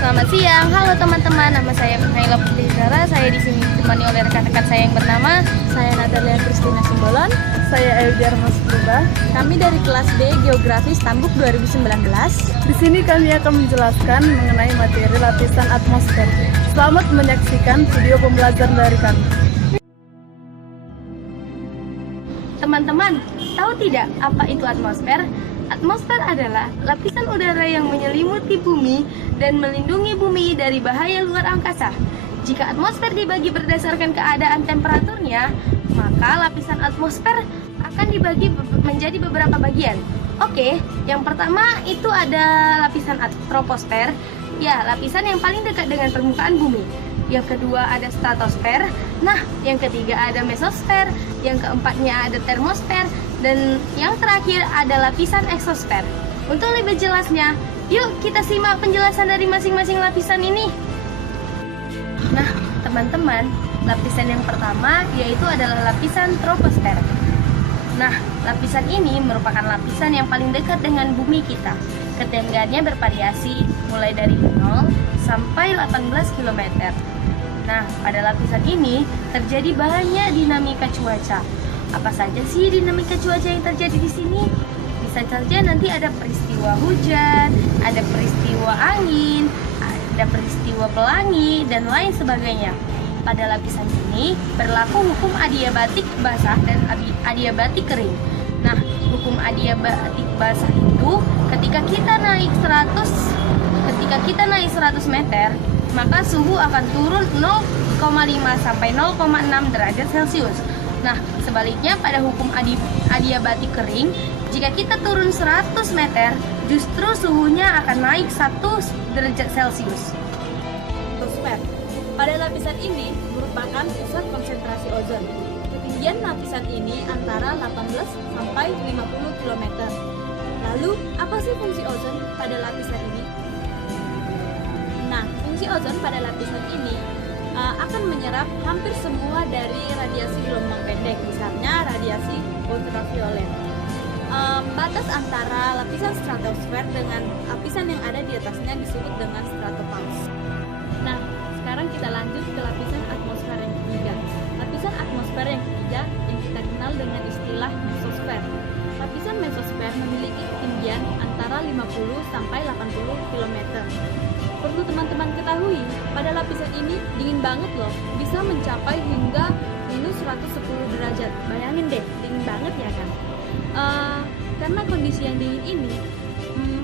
Selamat siang, halo teman-teman. Nama saya Naila Putri Zara. Saya di sini ditemani oleh rekan-rekan saya yang bernama Saya Natalia Kristina Simbolon. Saya Elviar Masbruba. Kami dari kelas D Geografi Stambuk 2019. Di sini kami akan menjelaskan mengenai materi lapisan atmosfer. Selamat menyaksikan video pembelajaran dari kami. Teman-teman, tahu tidak apa itu atmosfer? Atmosfer adalah lapisan udara yang menyelimuti bumi dan melindungi bumi dari bahaya luar angkasa. Jika atmosfer dibagi berdasarkan keadaan temperaturnya, maka lapisan atmosfer akan dibagi menjadi beberapa bagian. Oke, yang pertama itu ada lapisan troposfer, ya lapisan yang paling dekat dengan permukaan bumi. Yang kedua ada stratosfer, nah yang ketiga ada mesosfer, yang keempatnya ada termosfer, dan yang terakhir ada lapisan eksosfer. Untuk lebih jelasnya, yuk kita simak penjelasan dari masing-masing lapisan ini. Nah, teman-teman, lapisan yang pertama yaitu adalah lapisan troposfer. Nah, lapisan ini merupakan lapisan yang paling dekat dengan bumi kita. Ketinggiannya bervariasi mulai dari 0 sampai 18 km. Nah, pada lapisan ini terjadi banyak dinamika cuaca. Apa saja sih dinamika cuaca yang terjadi di sini? Bisa saja nanti ada peristiwa hujan, ada peristiwa angin, ada peristiwa pelangi, dan lain sebagainya. Pada lapisan ini berlaku hukum adiabatik basah dan adiabatik kering. Nah, hukum adiabatik basah itu ketika kita naik 100 meter, maka suhu akan turun 0,5 sampai 0,6 derajat Celcius. Nah, sebaliknya pada hukum adiabatik kering, jika kita turun 100 meter, justru suhunya akan naik 1 derajat Celcius. Troposfer. Pada lapisan ini merupakan pusat konsentrasi ozon. Ketinggian lapisan ini antara 18 sampai 50 km. Lalu, apa sih fungsi ozon pada lapisan ini? Nah, fungsi ozon pada lapisan ini akan menyerap hampir semua dari radiasi gelombang pendek, misalnya radiasi ultraviolet. Batas antara lapisan stratosfer dengan lapisan yang ada di atasnya disebut dengan stratopause. Nah, sekarang kita lanjut ke lapisan atmosfer yang ketiga. Lapisan atmosfer yang ketiga yang kita kenal dengan istilah mesosfer. Lapisan mesosfer memiliki ketinggian antara 50 sampai 80 km. Perlu teman-teman ketahui, pada lapisan ini dingin banget loh, bisa mencapai hingga minus 110 derajat. Bayangin deh, dingin banget ya kan? Karena kondisi yang dingin ini,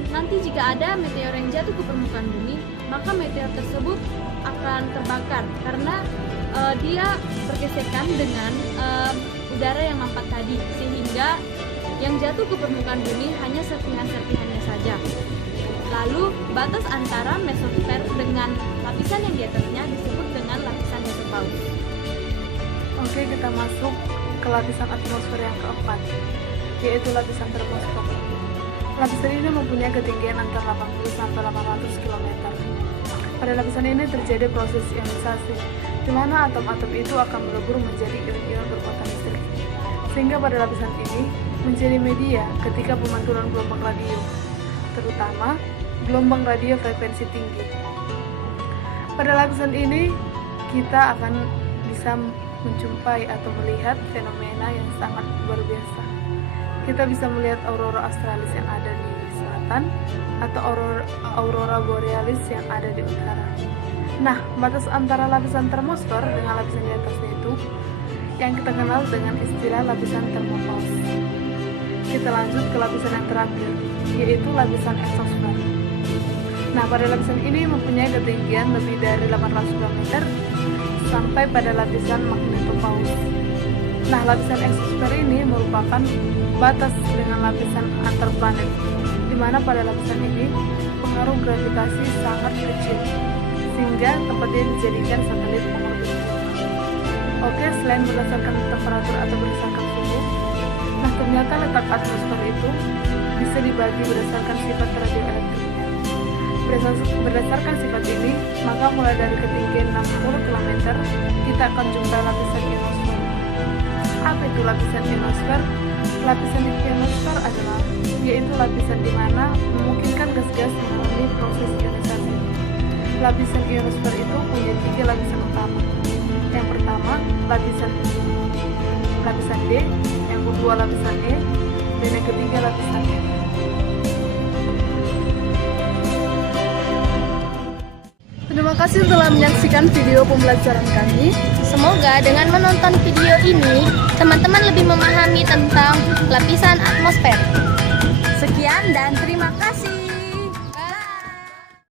nanti jika ada meteor yang jatuh ke permukaan bumi, maka meteor tersebut akan terbakar karena dia bergesekan dengan udara yang mampat tadi, sehingga yang jatuh ke permukaan bumi hanya serpihan-serpihannya saja. Lalu, batas antara mesosfer dengan lapisan yang di atasnya disebut dengan lapisan mesopause. Oke, kita masuk ke lapisan atmosfer yang keempat, yaitu lapisan termosfer. Lapisan ini mempunyai ketinggian antara 80 sampai 800 km. Pada lapisan ini terjadi proses ionisasi, di mana atom-atom itu akan melebur menjadi ion-ion bermuatan listrik, sehingga pada lapisan ini menjadi media ketika pemantulan gelombang radio, terutama gelombang radio frekuensi tinggi. Pada lapisan ini, kita akan bisa menjumpai atau melihat fenomena yang sangat luar biasa. Kita bisa melihat aurora australis yang ada di selatan atau aurora borealis yang ada di utara. Nah, batas antara lapisan termosfer dengan lapisan di atasnya itu yang kita kenal dengan istilah lapisan termopause. Kita lanjut ke lapisan yang terakhir, yaitu lapisan eksosfer. Nah, pada lapisan ini mempunyai ketinggian lebih dari 800 km sampai pada lapisan magnetopause. Nah, lapisan eksosfer ini merupakan batas dengan lapisan antar planet, di mana pada lapisan ini pengaruh gravitasi sangat kecil, sehingga tempat ini dijadikan satelit pengorbit. Oke, selain berdasarkan temperatur atau berdasarkan suhu, nah ternyata letak atmosfer itu bisa dibagi berdasarkan sifat radioelektriknya. Berdasarkan sifat ini, maka mulai dari ketinggian 60 km, kita akan jumpai lapisan ionosfer. Apa itu lapisan ionosfer? Lapisan ionosfer adalah yaitu lapisan di mana memungkinkan gas-gas mengalami proses ionisasi. Lapisan ionosfer itu punya 3 lapisan utama. Yang pertama, lapisan D, yang kedua lapisan E, dan yang ketiga lapisan F. Terima kasih telah menyaksikan video pembelajaran kami. Semoga dengan menonton video ini, teman-teman lebih memahami tentang lapisan atmosfer. Sekian dan terima kasih.